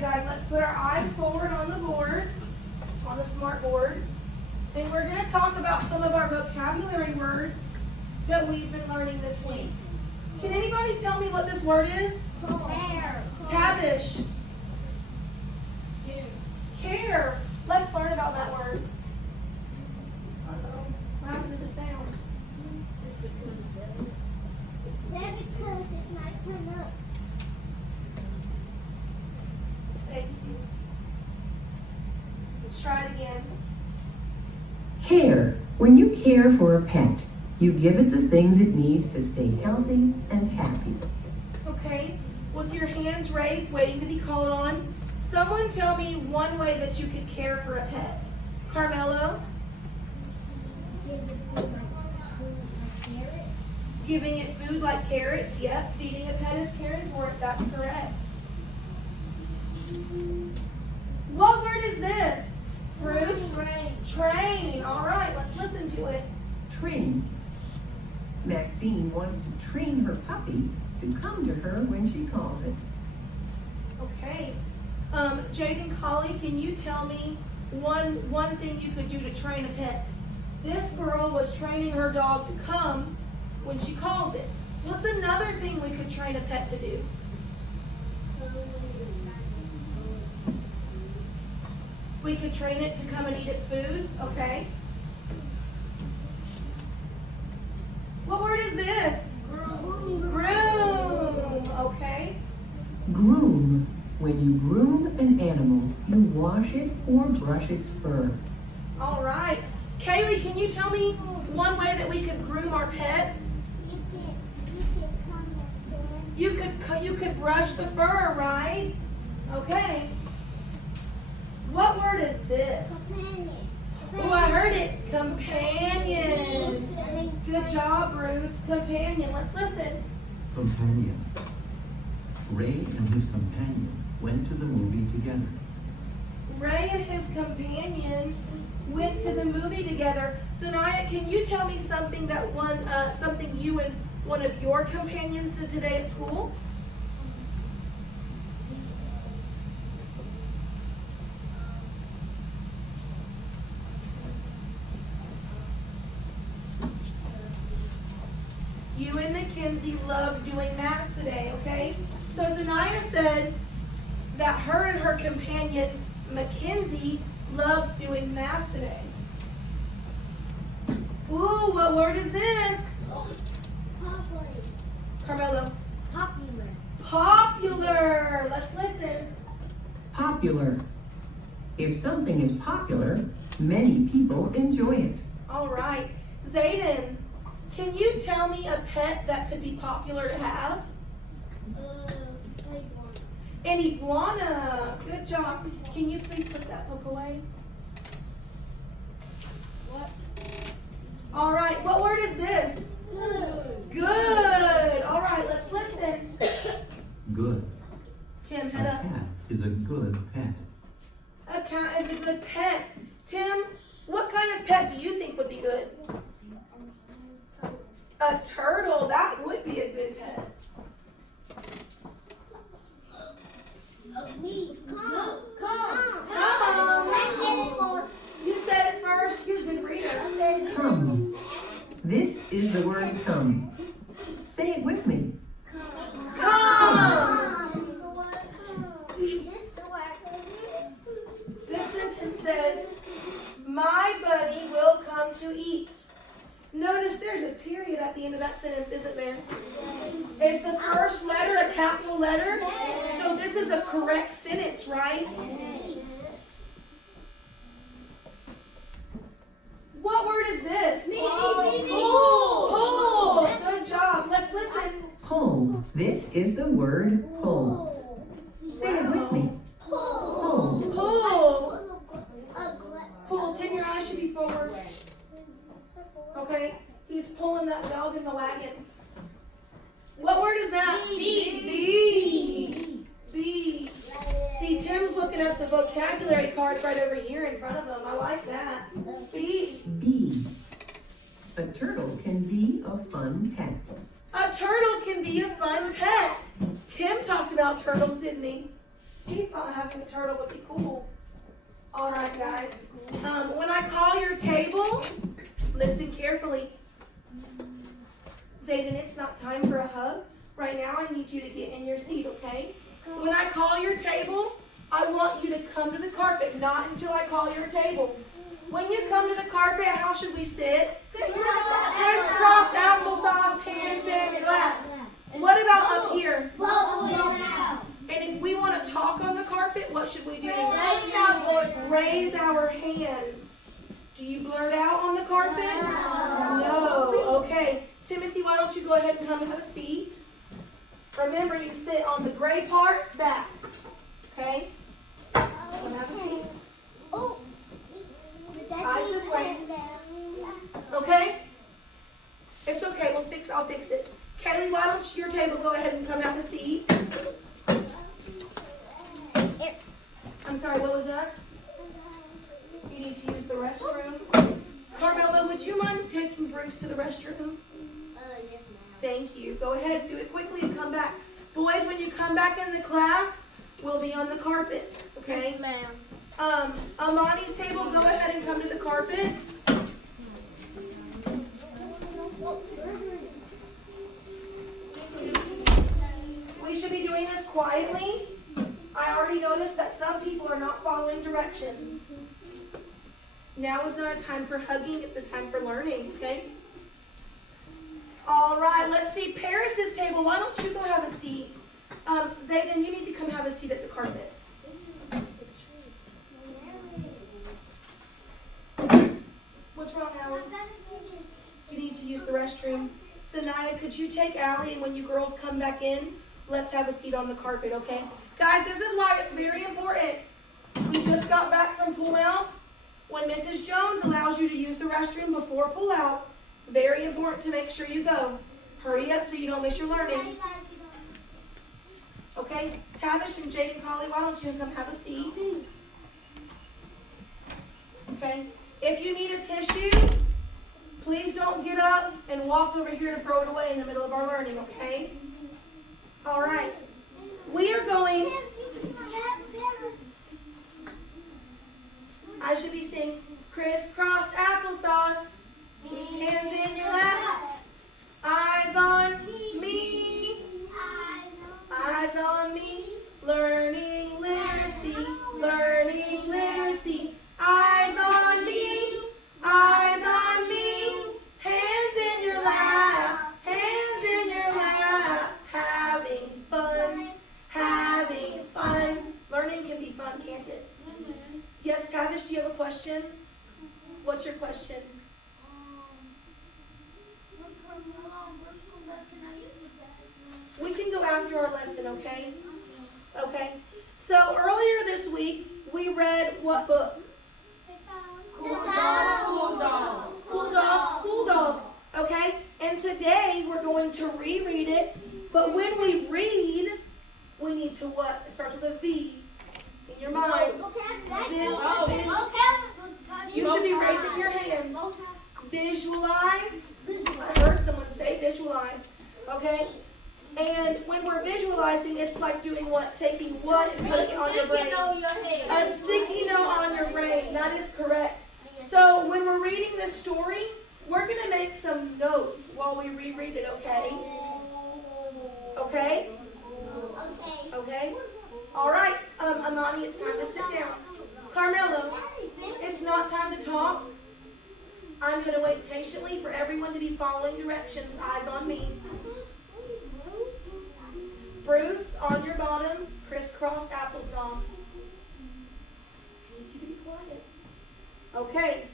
right, guys, let's put our eyes forward on the board, on the smart board. And we're going to talk about some of our vocabulary words that we've been learning this week. Can anybody tell me what this word is? Care. Tavish. Care. Let's learn about that word. What happened to the sound? That's because it might come up. Thank you. Let's try it again. Care. When you care for a pet, you give it the things it needs to stay healthy and happy. Okay, with your hands raised, waiting to be called on, someone tell me one way that you could care for a pet. Carmelo? Giving it food like carrots. Yep, feeding a pet is caring for it. That's correct. What word is this? Bruce? Train. All right, let's listen to it. Train. Maxine wants to train her puppy to come to her when she calls it. Okay. Jaden Colley, can you tell me one thing you could do to train a pet? This girl was training her dog to come when she calls it. What's another thing we could train a pet to do? We could train it to come and eat its food. Okay. What word is this? Groom. Okay. Groom. When you groom an animal, you wash it or brush its fur. All right. Kaylee, can you tell me one way that we could groom our pets? You could brush the fur, right? Okay. What word is this? Oh, I heard it. Companion. Good job, Bruce. Companion. Let's listen. Companion. Ray and his companion went to the movie together. Ray and his companion went to the movie together. So Naya, can you tell me something that something you and one of your companions did today at school? You and Mackenzie loved doing math today, okay? So Zanaya said that her and her companion, Mackenzie, loved doing math today. Ooh, what word is this? Carmelo. Popular. Popular. Let's listen. Popular. If something is popular, many people enjoy it. All right. Zayden, can you tell me a pet that could be popular to have? An iguana. Good job. Can you please put that book away? What? All right. What word is this? Good. Good. All right. Let's listen. Good. Tim, A head up. cat is a good pet. A cat is a good pet. Tim, what kind of pet do you think would be good? A turtle. That would be a good pet. Me. Come. Come. I said it first. You said it first. You're a good reader. Come. This is the word come. Say it with me. Come. This is the word come. This is the word. This sentence says, my buddy will come to eat. Notice there's a period at the end of that sentence, isn't there? Is the first letter a capital letter? So this is a correct sentence, right? What word is this? Pull. Pull. Good job. Let's listen. Pull. This is the word pull. Say it with me. Pull. Pull. Pull. Tim, your eyes should be forward. Okay? He's pulling that dog in the wagon. What word is that? Bee. Bee. See, Tim's looking at the vocabulary cards right over here in front of him. I like that. Bee. Bee. A turtle can be a fun pet. A turtle can be a fun pet. Tim talked about turtles, didn't he? He thought having a turtle would be cool. All right, guys. When I call your table, listen carefully. Zayden, it's not time for a hug. Right now, I need you to get in your seat, okay? When I call your table, I want you to come to the carpet, not until I call your table. When you come to the carpet, how should we sit? Crisscross applesauce, hands in your lap. What about up here? And if we want to talk on the carpet, what should we do? Raise our hands. Do you blurt out on the carpet? No. Okay. Timothy, why don't you go ahead and come and have a seat? Remember, you sit on the gray part back. Okay? Come have a seat. Eyes this way. Okay? It's okay. I'll fix it. Kaylee, why don't your table go ahead and come have a seat? I'm sorry, what was that? You need to use the restroom. Carmela, would you mind taking Bruce to the restroom? Yes, ma'am. Thank you. Go ahead, do it quickly and come back. Boys, when you come back in the class, we'll be on the carpet, okay? Yes, ma'am. Amani's table, go ahead and come to the carpet. We should be doing this quietly. I already noticed that some people are not following directions. Now is not a time for hugging, it's a time for learning, okay? All right, let's see. Paris's table, why don't you go have a seat? Zayden, you need to come have a seat at the carpet. What's wrong, Allie? You need to use the restroom. Sanaya, could you take Allie, and when you girls come back in, let's have a seat on the carpet, okay? Guys, this is why it's very important. We just got back from pull out. When Mrs. Jones allows you to use the restroom before pull out, it's very important to make sure you go. Hurry up so you don't miss your learning. Okay, Tavish and Jaden Colley, why don't you come have a seat? Okay, if you need a tissue, please don't get up and walk over here and throw it away in the middle of our learning, okay? All right, we are going, I should be saying, crisscross applesauce, hands in your lap, eyes on me, eyes on me, learning literacy, eyes on me, hands in your lap, having fun. Learning can be fun, can't it? Yes, Tavish, do you have a question? What's your question? We can go after our lesson, okay? Okay. So earlier this week, we read what book? Cool Dog, School Dog. Cool Dog, School Dog. Okay? And today, we're going to reread it. But when we read, we need to what? It starts with a V in your mind. You should be raising your hands. Visualize. I heard someone say visualize. Okay? And when we're visualizing, it's like doing what? Taking what and putting it on your brain? A sticky note on your brain. That is correct. So when we're reading this story, we're going to make some notes while we reread it, okay? Okay? Okay? All right. Amani, it's time to sit down. Carmelo, it's not time to talk. I'm going to wait patiently for everyone to be following directions. Eyes on me. Bruce, on your bottom, crisscross applesauce. I need you to be quiet. Okay.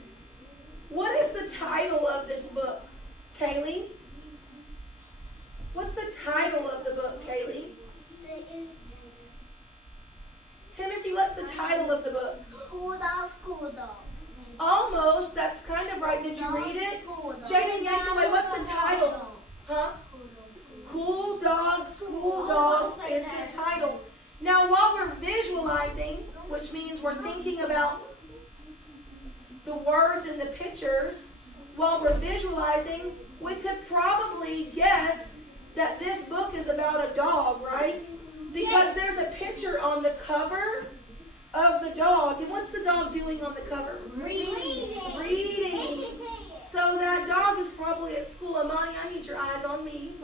What is the title of this book, Kaylee? What's the title of the book, Kaylee? Timothy, what's the title of the book? Cool Dog, School Dog. Almost. That's kind of right. Did you read it? Jaden Yankoe, what's the title? Huh? Cool Dog, School Dog is the title. Now, while we're visualizing, which means we're thinking about the words and the pictures, while we're visualizing, we could probably that this book is about a dog, right? Because there's a picture on the cover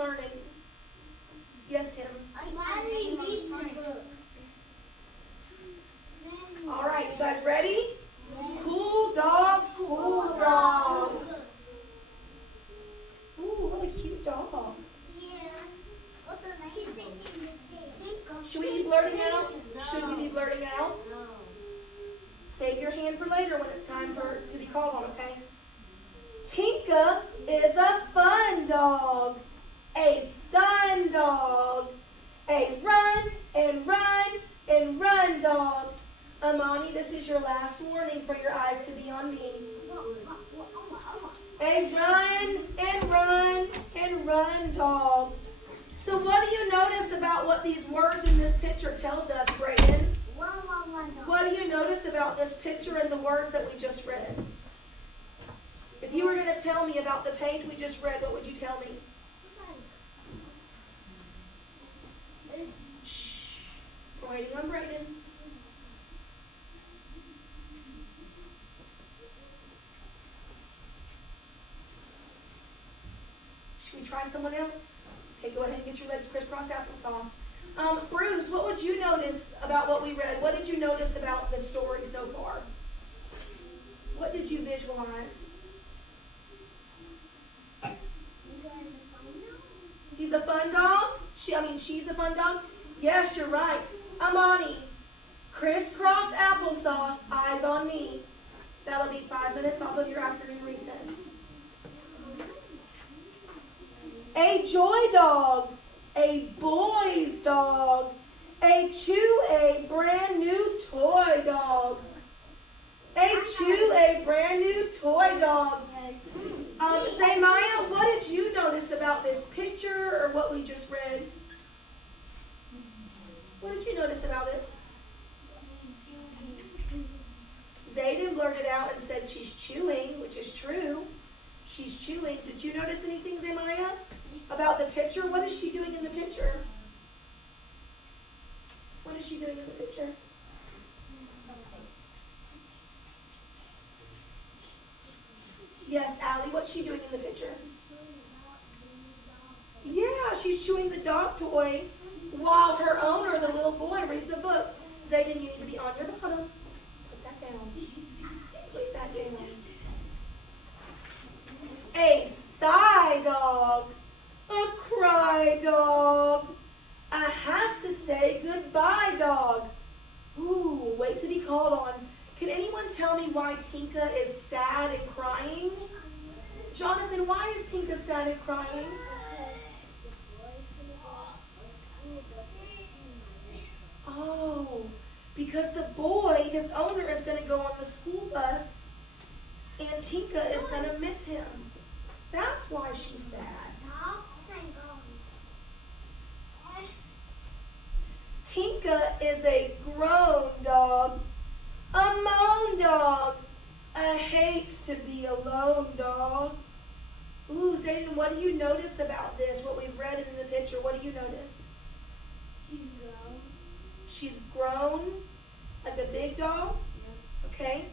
learning? Yes, Tim. Maddie, read the book. All right, you guys ready? Cool dog, school dog. Ooh, what a cute dog. Yeah. What's the name? Should we be blurting out? Should we be blurting out? No. Save your hand for later when it's time to be called on, okay? Tinka is a fun dog, a sun dog, a run and run and run dog. Amani, this is your last warning for your eyes to be on me. A run and run and run dog. So what do you notice about what these words in this picture tells us, Brayden? What do you notice about this picture and the words that we just read? If you were going to tell me about the page we just read, what would you tell me? Shh. We're waiting on Brayden. Should we try someone else? Okay, go ahead and get your legs crisscross applesauce. Bruce, what would you notice about what we read? What did you notice about the story so far? What did you visualize? He's a fun dog? She's a fun dog? Yes, you're right. Amani, crisscross applesauce, eyes on me. That'll be 5 minutes off of your afternoon recess. A joy dog, a boy's dog, a brand new toy dog. A brand new toy dog. Say, Maya, what did you notice about this picture or what we just read? What did you notice about it? Zayden blurted out and said she's chewing, which is true. She's chewing. Did you notice anything, Zemaya, about the picture? What is she doing in the picture? What is she doing in the picture? Yes, Allie, what's she doing in the picture? Yeah, she's chewing the dog toy while her owner, the little boy, reads a book. Zayden, you need to be on your bottom. Put that down. Put that down. A sigh dog, a cry dog, a has to say goodbye dog. Ooh, wait to be called on. Can anyone tell me why Tinka is sad and crying? Jonathan, why is Tinka sad and crying? Oh, because the boy, his owner, is going to go on the school bus and Tinka is going to miss him. That's why she's sad. Tinka is a grown dog, a moan dog, a hates to be alone dog. Ooh, Zayden, what do you notice about this? What we've read in the picture, what do you notice? She's grown, like a big dog? Okay.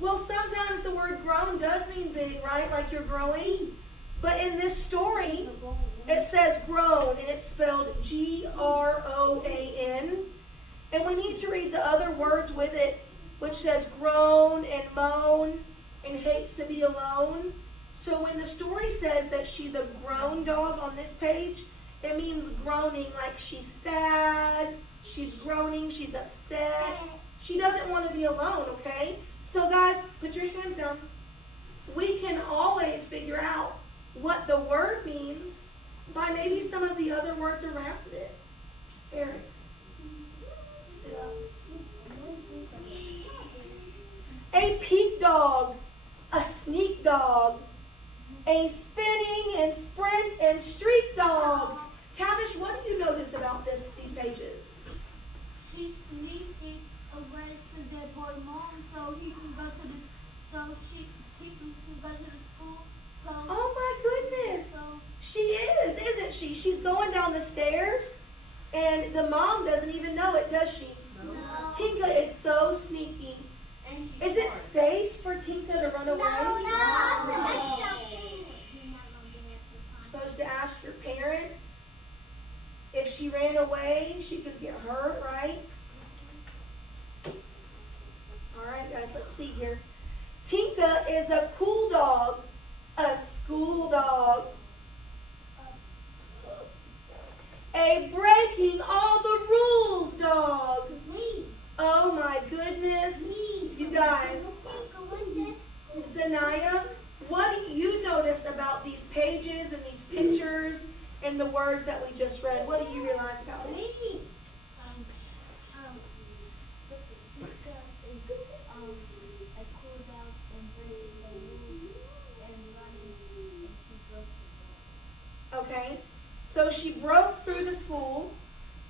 Well, sometimes the word grown does mean big, right? Like you're growing. But in this story, it says grown, and it's spelled G-R-O-A-N. And we need to read the other words with it, which says groan and moan and hates to be alone. So when the story says that she's a grown dog on this page, it means groaning, like she's sad, she's groaning, she's upset. She doesn't want to be alone, okay? So guys, put your hands down. We can always figure out what the word means by maybe some of the other words around it. Eric, sit up. A peak dog, a sneak dog, a spinning and sprint and streak dog. Tavish, what do you notice about these pages? She's sneaking away from their boy mom so he can go to the she can go to the school. So Oh my goodness. She is, isn't she? She's going down the stairs and the mom doesn't even know it, does she? No. Tinka is so sneaky. Is it safe for Tinka to run away? No. You're supposed to ask your parents. she ran away, she could get hurt, right? Alright guys, let's see here. Tinka is a cool dog, a school dog. A breaking all the rules dog. Me. Oh my goodness. Me. You guys. Zanaya, what do you notice about these pages and these pictures and the words that we just read? What do you realize about it? I pulled out and breaking the rules and running and she broke the law. Okay, so she broke through the school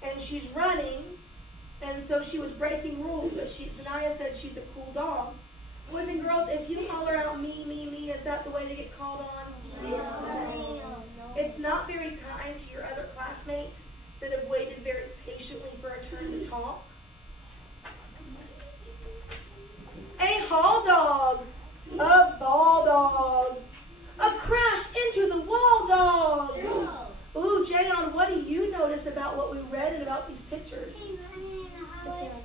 and she's running, and so she was breaking rules, but Zanaya said she's a cool dog. Boys and girls, if you holler out me, is that the way to get called on? It's not very kind to your other classmates that have waited very patiently for a turn to talk. A hall dog, a ball dog, a crash into the wall dog. Ooh, Jayon, what do you notice about what we read and about these pictures? Sit down.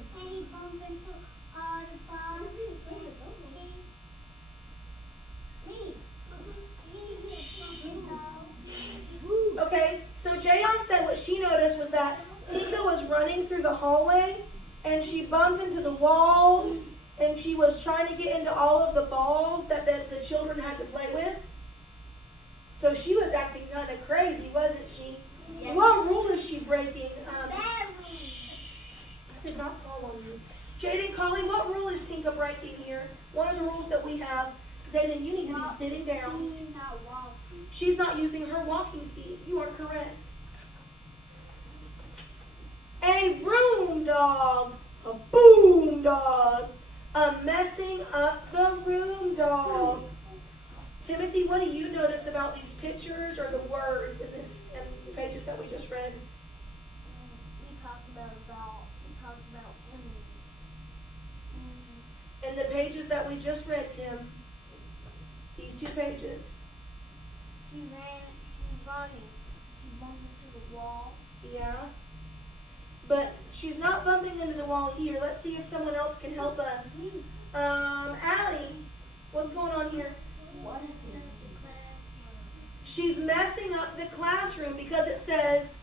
Okay, so Jayon said what she noticed was that Tinka was running through the hallway and she bumped into the walls and she was trying to get into all of the balls that the children had to play with. So she was acting kind of crazy, wasn't she? Yep. What rule is she breaking? Shh, I did not call on you. Jaden, Collie, what rule is Tinka breaking here? One of the rules that we have. Zayden, you need to be sitting down. She's not using her walking feet. You are correct. A room dog, a boom dog, a messing up the room dog. Timothy, what do you notice about these pictures or the words in the pages that we just read? We talked about In the pages that we just read, Tim, these 2 pages. She running. She bumped into the wall. Yeah. But she's not bumping into the wall here. Let's see if someone else can help us. Allie, what's going on here? She's messing up the classroom because it says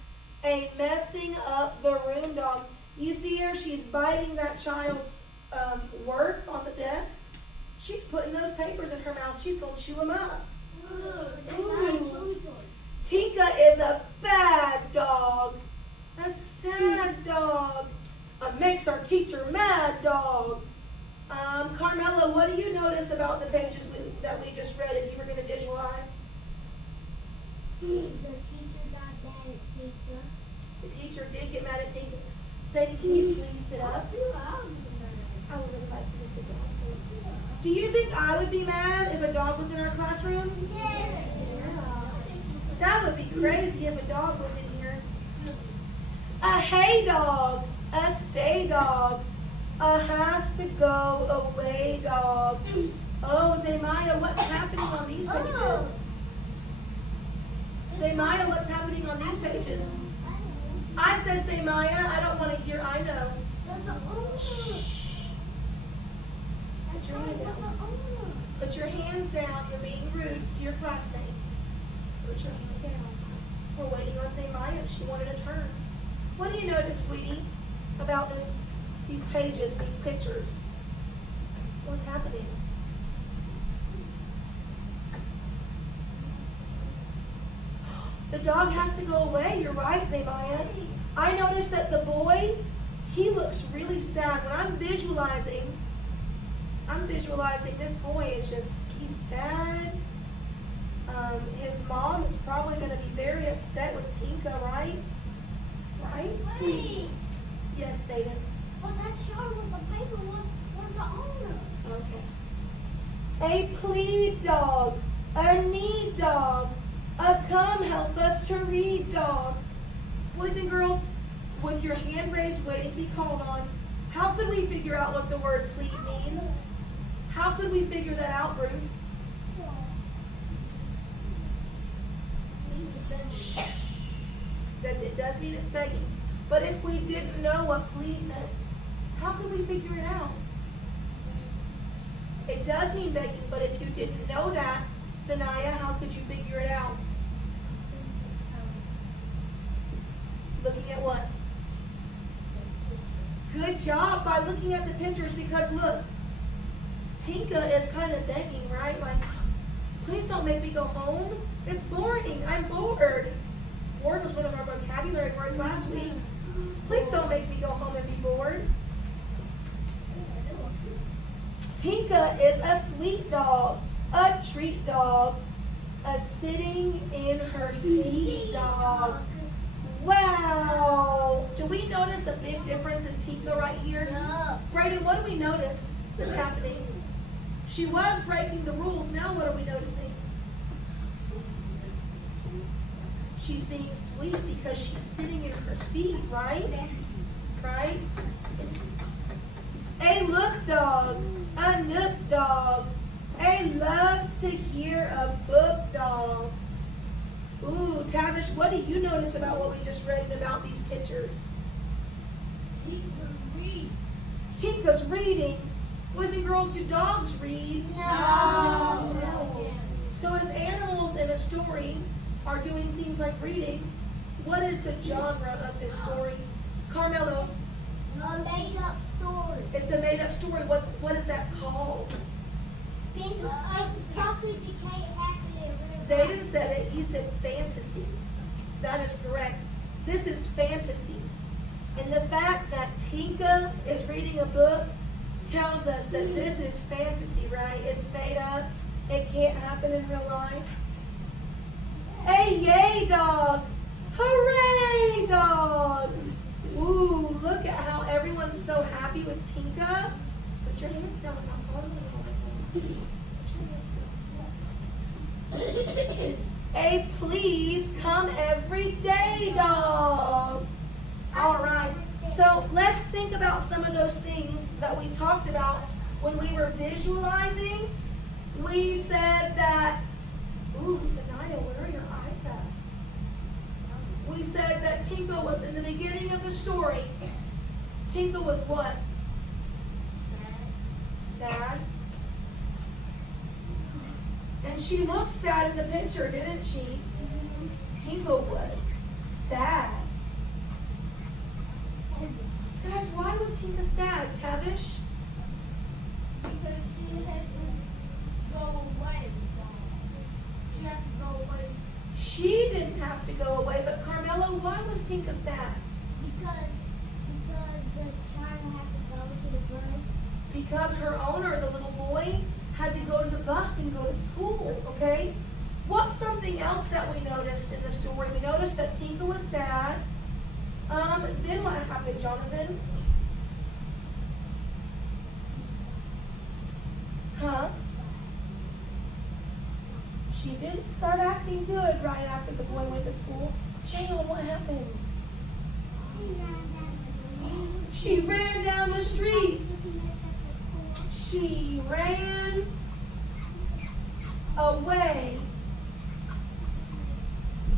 a messing up the room dog. You see her? She's biting that child's work on the desk. She's putting those papers in her mouth. She's going to chew them up. Ooh. Tinka is a bad dog. A sad dog. A makes our teacher mad dog. Carmela, what do you notice about the pages that we just read if you were going to visualize? The teacher got mad at Tinka. The teacher did get mad at Tinka. Sadie, can you please sit up? I would really like you to sit down, please. Do you think I would be mad if a dog was in our classroom? Yes. Yeah. That would be crazy if a dog was in here. A hey dog, a stay dog, a has to go away dog. Oh, Zaymaya, what's happening on these pages? Zaymaya, what's happening on these pages? I said Zaymaya, I don't want to hear I know. Shh. Put your hand down. Put your hands down. You're being rude to your classmate. Put your hand down. We're waiting on Zaymaya. She wanted a turn. What do you notice, sweetie, about these pages, these pictures? What's happening? The dog has to go away. You're right, Zaymaya. I noticed that the boy, he looks really sad. When I'm visualizing this boy is just, he's sad. His mom is probably going to be very upset with Tinka, right? Right? Wait. Yes, Satan. But that child with the paper was the owner. Okay. A plead dog, a need dog, a come help us to read dog. Boys and girls, with your hand raised waiting to be called on, how could we figure out what the word plead means? How could we figure that out, Bruce? Shh. That it does mean it's begging. But if we didn't know what plead meant, how could we figure it out? It does mean begging, but if you didn't know that, Sanaya, how could you figure it out? Looking at what? Good job by looking at the pictures, because look, Tinka is kind of begging, right? Like, please don't make me go home. It's boring. I'm bored. Bored was one of our vocabulary words last week. Please don't make me go home and be bored. Tinka is a sweet dog, a treat dog, a sitting in her seat dog. Wow! Do we notice a big difference in Tinka right here? No. Brayden, what do we notice is happening? She was breaking the rules. Now what are we noticing? She's being sweet because she's sitting in her seat, right? Right? A look dog, a nook dog, a loves to hear a book dog. Ooh, Tavish, what do you notice about what we just read about these pictures? Tinka's reading. Boys and girls, do dogs read? No. So if animals in a story are doing things like reading, what is the genre of this story? Carmelo, A made-up story. it's a made-up story. What is that called? Something became happening. Zayden said it. He said fantasy. That is correct. This is fantasy. And the fact that Tinka is reading a book tells us that this is fantasy, right? It's made up. It can't happen in real life. A yay dog! Hooray dog! Ooh, look at how everyone's so happy with Tinka. Put your hands down. A please come every day dog. All right. So let's think about some of those things that we talked about when we were visualizing. We said that, ooh, Sanaya, where are your eyes at? We said that Tinka was in the beginning of the story. Tinka was what? Sad. And she looked sad in the picture, didn't she? Tinka was sad. Guys, why was Tinka sad, Tavish? Because she had to go away. She had to go away She didn't have to go away, but Carmelo, why was Tinka sad? because the child had to go to the bus. Because her owner, the little boy, had to go to the bus and go to school, okay? What's something else that we noticed in the story? We noticed that Tinka was sad. Then what happened, Jonathan? Huh? She didn't start acting good right after the boy went to school. Jayon, what happened? She ran down the street. She ran away.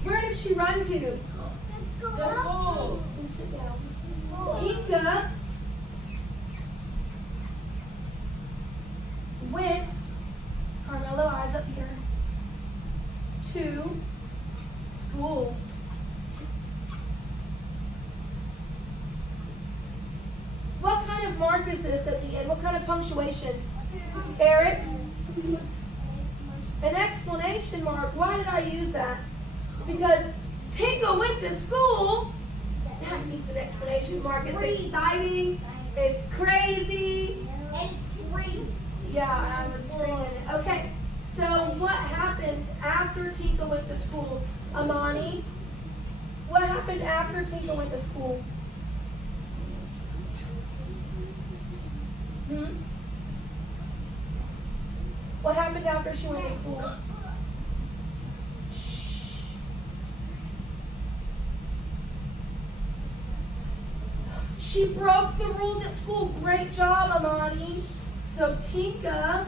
Where did she run to? The school. Please sit down. Tinka went, Carmelo, eyes up here, to school. What kind of mark is this at the end? What kind of punctuation? Eric? An exclamation mark. Why did I use that? Because Tinka went to school. That needs an exclamation mark. It's exciting. It's crazy. It's free. Yeah, I was screaming it. Okay, so what happened after Tinka went to school? Amani, what happened after Tinka went to school? What happened after she went to school? Shh. She broke the rules at school. Great job, Amani. So Tinka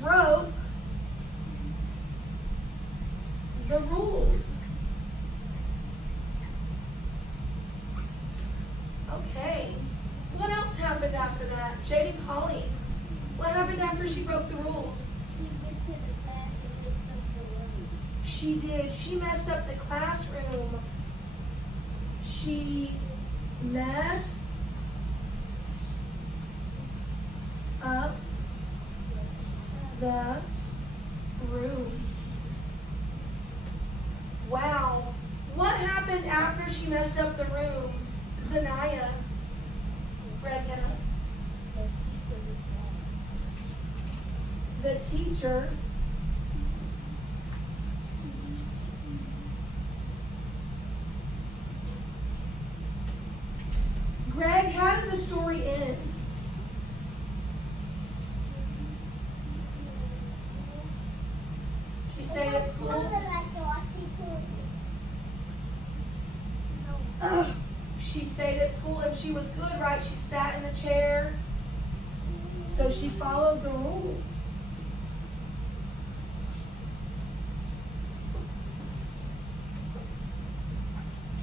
broke the rules. after she broke the rules? She did. She messed up the classroom. She messed up the room. Wow. What happened after she messed up the room? Zanaya. Greg Hannah. The teacher Greg, how did the story end? She stayed at school. She stayed at school and she was good, right? She sat in the chair. So she followed the rules.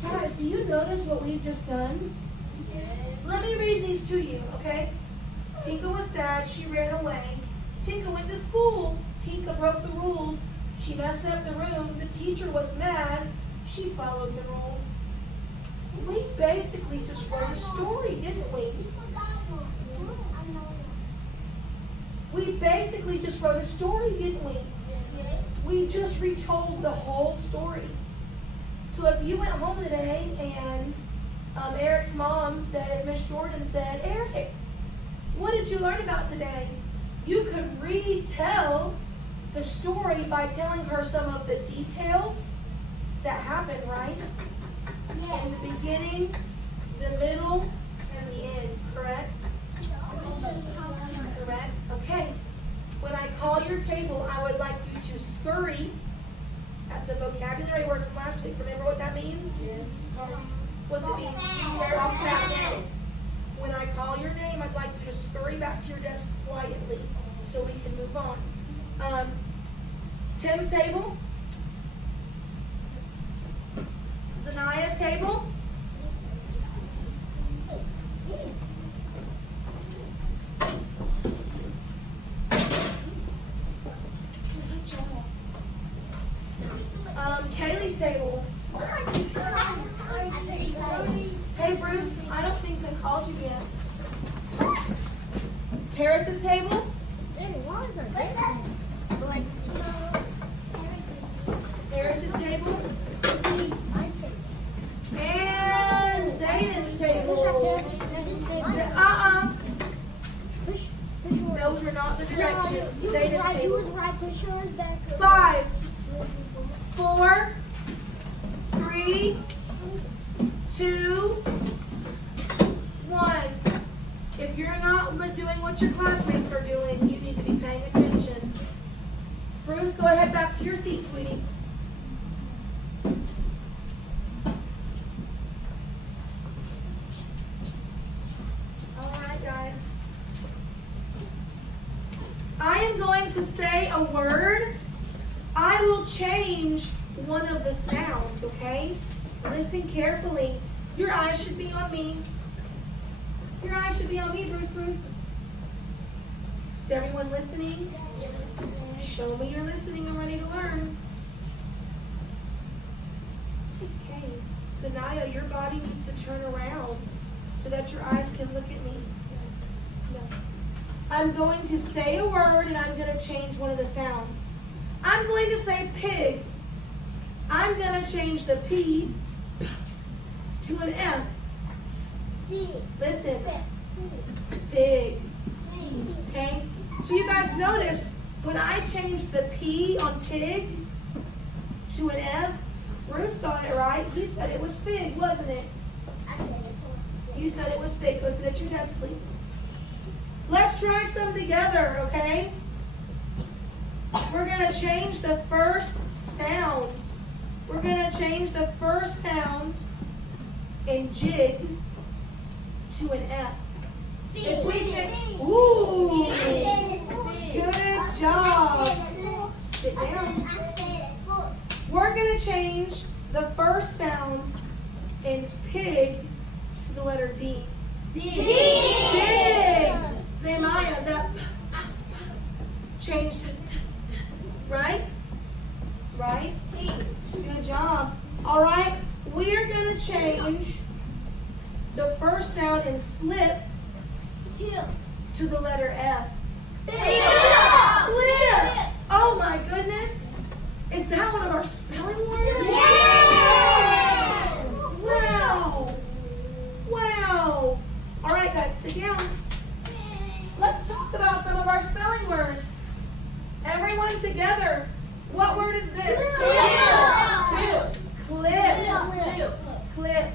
Guys, do you notice what we've just done? Let me read these to you, okay? Tinka was sad. She ran away. Tinka went to school. Tinka broke the rules. She messed up the room. The teacher was mad. She followed the rules. We basically just wrote a story, didn't we? We basically just wrote a story, didn't we? We just retold the whole story. So if you went home today and Eric's mom said, Miss Jordan said, Eric, what did you learn about today? You could retell the story by telling her some of the details that happened, right? Yeah. In the beginning, the middle, and the end, correct? Correct? Okay. When I call your table, I would like you to scurry. That's a vocabulary word from last week. Remember what that means? Yes. What's it mean? Walk fast. When I call your name, I'd like you to scurry back to your desk quietly so we can move on. Tim's table. Zanaya's table. Kaylee's table. Hey Bruce, I don't think they called you yet. Paris's table. Paris's table. And Zayden's table. Those were not the directions. Zayden's table. 5, 4, 3, 2, 1. If you're not doing what your classmates are doing, you need to be paying attention. Bruce, go ahead back to your seat, sweetie. All right, guys. I am going to say a word. I will change one of the sounds, okay? Listen carefully. Your eyes should be on me. Your eyes should be on me, Bruce. Is everyone listening? Show me you're listening and ready to learn. Okay. So Naya, your body needs to turn around so that your eyes can look at me. No. I'm going to say a word and I'm going to change one of the sounds. I'm going to say pig. I'm going to change the P to an F. Listen. Pig. Okay? So you guys noticed when I changed the P on pig to an F, Bruce got it right. He said it was fig, wasn't it? You said it was fig. Go sit at your desk, please. Let's try some together, okay? We're going to change the first sound. We're going to change the first sound in jig to an F. If we change, ooh, good job. Sit down. We're going to change the first sound in pig to the letter D. Dig. Zemaya, change to right? Right? Good job. All right, we're going to change the first sound in slip to the letter F. Flip. Oh my goodness. Is that one of our spelling words? Wow. Wow. All right, guys, sit down. Let's talk about some of our spelling words. Everyone together. What word is this? Clip. Clip.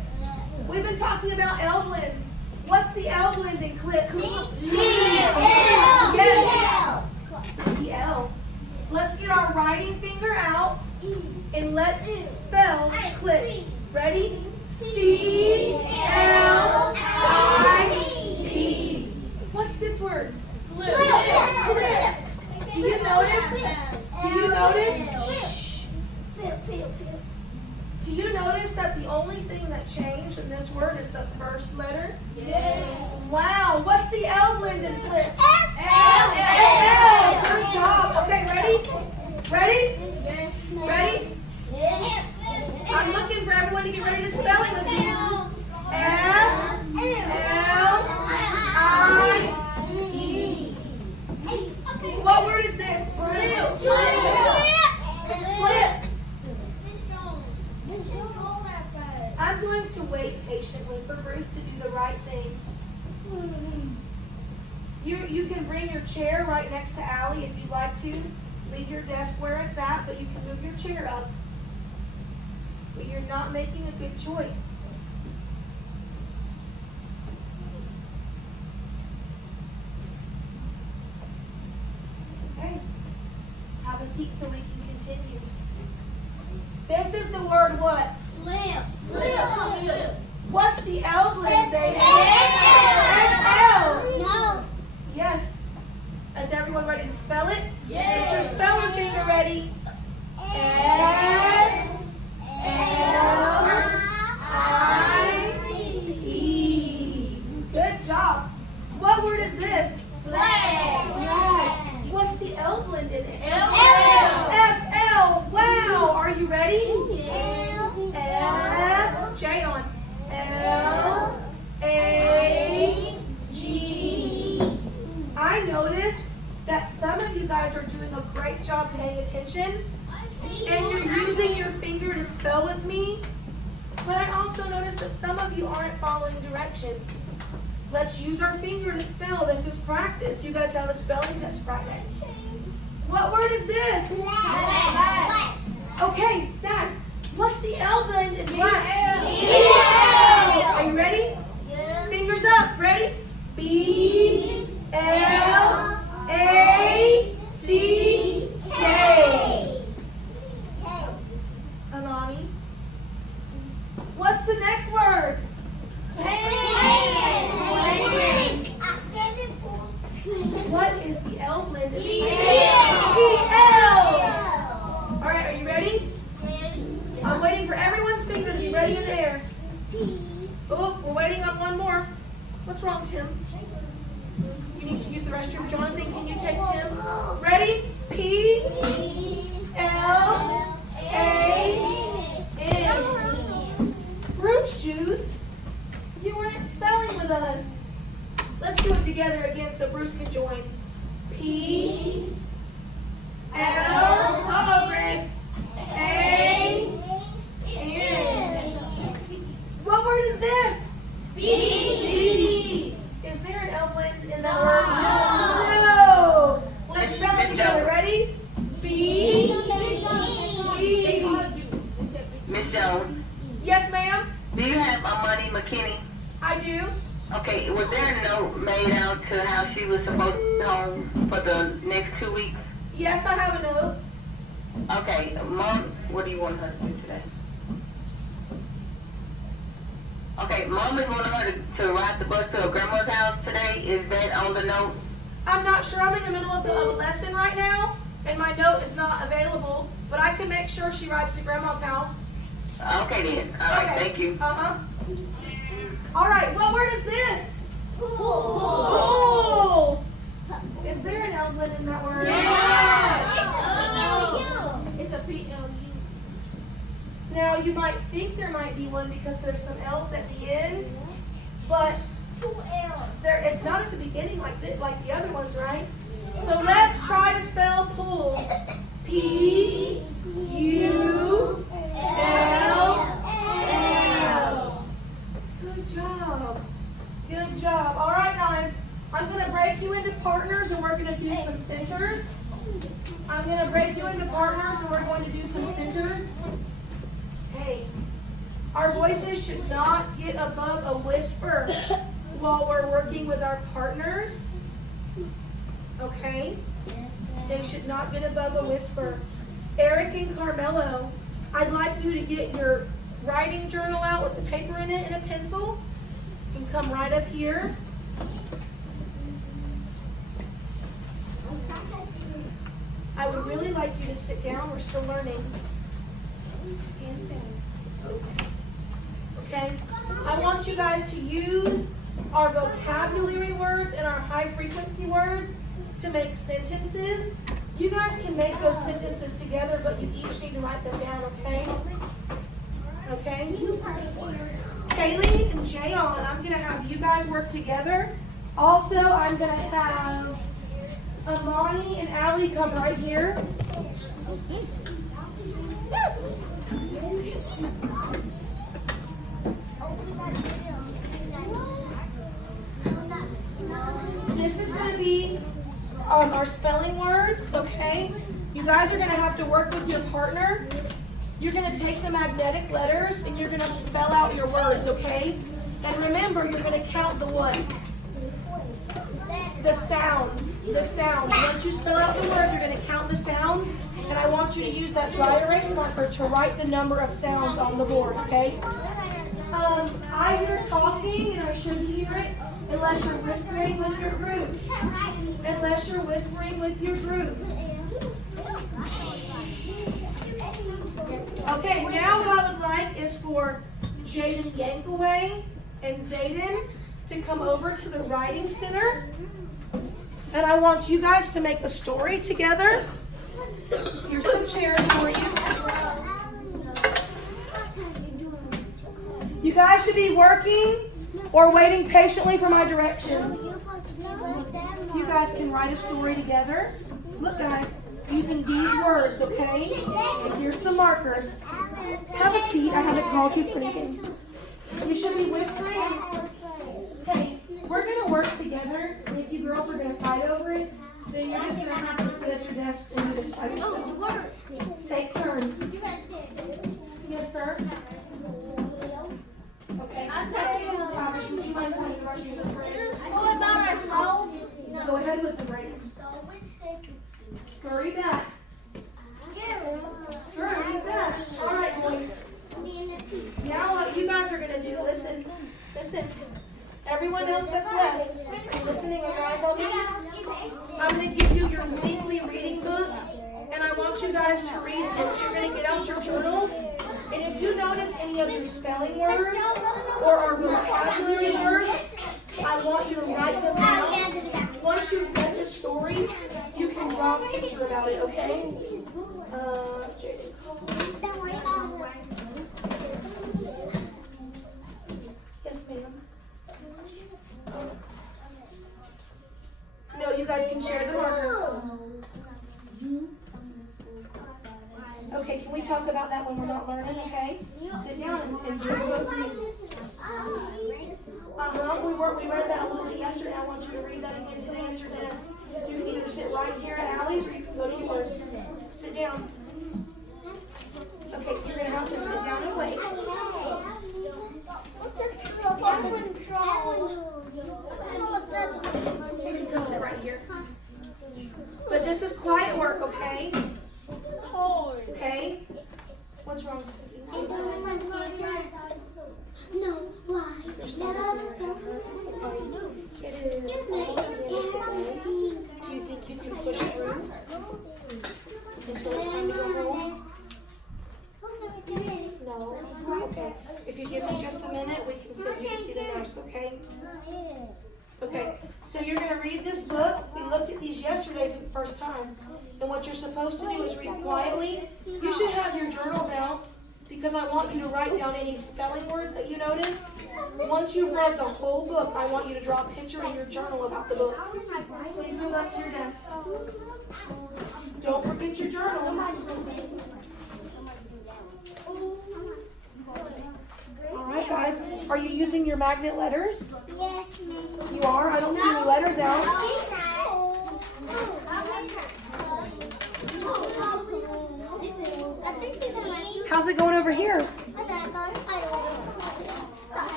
We've been talking about L blends. What's the L blend in clip? Yes. CL. Let's get our writing finger out and let's spell clip. Ready? C-L-I-P. What's this word? Clip. Do you notice? Do you notice? Shh. Do you notice that the only thing that changed in this word is the first letter? Wow. What's the L blend in flip? L. Good job. Okay, ready? Ready? Ready? I'm looking for everyone to get ready to spell it with me. F-L-I-E. What word is this? Slip. I'm going to wait patiently for Bruce to do the right thing. You can bring your chair right next to Allie if you'd like to. Leave your desk where it's at, but you can move your chair up. But you're not making a good choice. Okay. Have a seat so we can continue. This is the word what? Slip. What's the L blend, Zayden? L. No. Yes. Is everyone ready to spell it? Yes. Get your spelling finger ready. S-L-I-E. Good job. What word is this? Flag. What's the L blend in it? L. F-L. Wow. Are you ready? F. J on. L-A-G. I notice that some of you guys are doing a great job paying attention and you're using your finger to spell with me, but I also noticed that some of you aren't following directions. Let's use our finger to spell. This is practice. You guys have a spelling test Friday. What word is this? Okay, next. What's the L blend in black? Are you ready? Fingers up. Ready? B-L-A-C-K. Alani. What's the next word? What is the L blend in E-L. All right, are you ready? I'm waiting for everyone's finger to be ready in the air. Oh, we're waiting on one more. What's wrong, Tim? You need to use the restroom. Jonathan, can you take Tim? Ready? P-L-A-N. Fruit juice? You weren't spelling with us. Let's do it together again so Bruce can join. P-L. Uh-oh, Greg. A-N. What word is this? B. Is there an L blend in that word? No. Let's spell it together. Ready? B. Miss Jones, Yes, ma'am. do you have a Money McKinney? I do. Okay, was there a note made out to how she was supposed to be home for the next 2 weeks? Yes, I have a note. Okay, Mom, what do you want her to do today? Okay, Mom is wanting her to ride the bus to her grandma's house today. Is that on the note? I'm not sure. I'm in the middle of a lesson right now, and my note is not available, but I can make sure she rides to grandma's house. Okay then. All right, thank you. Uh-huh. All right, what word is this? Pool. Pool. Is there an L in that word? It's a PLU. Now you might think there might be one because there's some L's at the end, but it's not at the beginning like the other ones, right? So let's try to spell pool. P-U-L-L. Good job. Good job. All right, guys. I'm going to break you into partners and we're going to do some centers. I'm going to break you into partners and we're going to do some centers. Hey, our voices should not get above a whisper while we're working with our partners. Okay? They should not get above a whisper. Eric and Carmelo, I'd like you to get your writing journal out with the paper in it and a pencil. You can come right up here. I would really like you to sit down. We're still learning. Okay? I want you guys to use our vocabulary words and our high frequency words to make sentences. You guys can make those sentences together, but you each need to write them down, okay? Okay? Kaylee and Jayon, I'm going to have you guys work together. Also, I'm going to have Amani and Allie come right here. This is going to be our spelling words, okay? You guys are going to have to work with your partner. You're going to take the magnetic letters and you're going to spell out your words, okay? And remember, you're going to count the what? The sounds. The sounds. Once you spell out the word, you're going to count the sounds. And I want you to use that dry erase marker to write the number of sounds on the board, okay? I hear talking and I shouldn't hear it unless you're whispering with your group. Unless you're whispering with your group. Okay, now what I would like is for Jaden Yankaway and Zayden to come over to the writing center. And I want you guys to make a story together. Here's some chairs for you. You guys should be working or waiting patiently for my directions. You guys can write a story together. Look, guys, using these words, okay? And here's some markers. Have a seat. I haven't called you for anything. You should be whispering. Hey, we're going to work together. And if you girls are going to fight over it, then you're just going to have to sit at your desks and do this by yourself. Take turns. Yes, sir? Okay. Thomas, would you mind pointing our shoes up? Go ahead with the break. Scurry back. Scurry back. All right, boys. Now what you guys are going to do, listen. Everyone else that's left, are you listening? Are your eyes on me? I'm going to give you your weekly reading book, and I want you guys to read this. You're going to get out your journals, and if you notice any of your spelling words or our vocabulary words, I want you to write them down. Once you've read the story, you can draw a picture about it, okay? Yes, ma'am. No, you guys can share the marker. Okay, can we talk about that when we're not learning, okay? Sit down and do both readings. We read that a little bit yesterday. I want you to read that again today at your desk. You can either sit right here at Allie's or you can go to yours. Sit down. Okay, you're going to have to sit down and wait. You can come sit right here. But this is quiet work, okay? Okay? What's wrong, Sophie? No, why? It is. Do you think you can push through until it's time to go home? No. Okay. If you give me just a minute, we can see the nurse, okay? Okay, so you're gonna read this book. We looked at these yesterday for the first time. And what you're supposed to do is read quietly. You should have your journals out because I want you to write down any spelling words that you notice. Once you've read the whole book, I want you to draw a picture in your journal about the book. Please move up to your desk. Don't forget your journal. All right, guys. Are you using your magnet letters? Yes, ma'am. You are? I don't see any letters out. How's it going over here?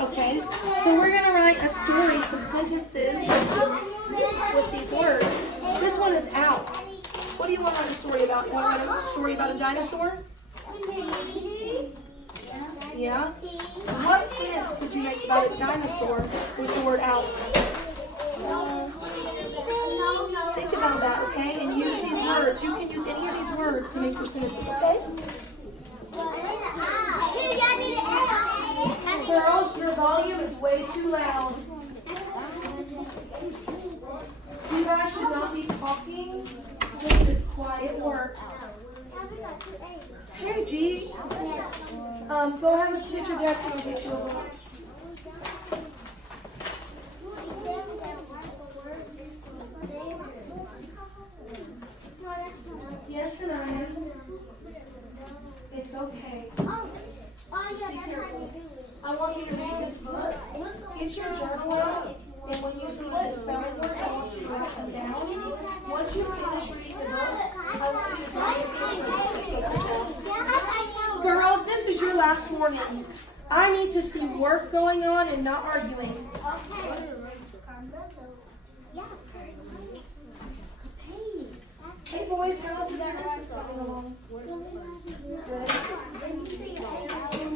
Okay, so we're going to write a story, some sentences with these words. This one is out. What do you want to write a story about? You want to write a story about a dinosaur? Yeah? What sentence could you make about a dinosaur with the word out? Think about that, okay? And use these words. You can use any of these words to make your sentences, okay? Girls, your volume is way too loud. You guys should not be talking. This is quiet work. Hey, G. Go have a seat at your desk and I'll get you a book. Yes, and I am. It's okay. Just be careful. I want you to read this book. Get your journal out. And when you see the spelling words, I want you to write them down. Once you finish reading the book, I want you to draw your picture. Girls, this is your last warning. I need to see work going on and not arguing. Hey boys, how's the sentences coming along? Good.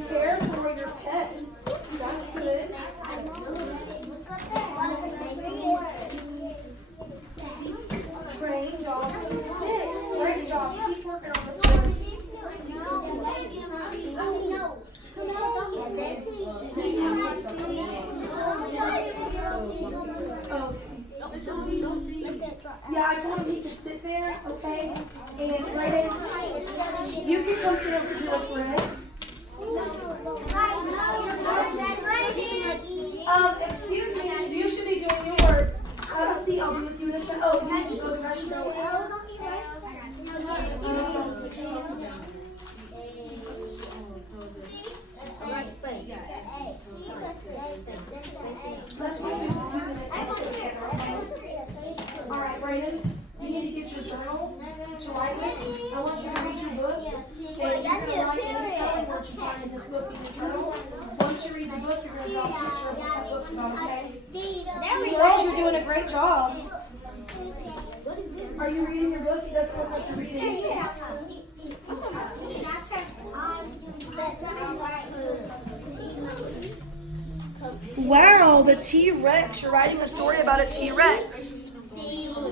Care for your pets. That's good. Train dogs to sit. Great job. Keep working on the words. Yeah, I told him he could sit there, okay? And Brandon, you can come sit over here with Brett. Excuse me, you should be doing your work. Have a seat, I'll be with you in a second. Oh, you need to go to the restroom. Let's do just a few minutes together, okay? All right, Brayden, you need to get your journal to write with. I want you to read your book, and you're going to write any spelling words you find in this book in your journal. Once you read the book, you're going to draw a picture of what that book's about, okay? Girls, you're doing a great job. Are you reading your book? It doesn't look like you're reading it. Wow, the T-Rex. You're writing a story about a T-Rex.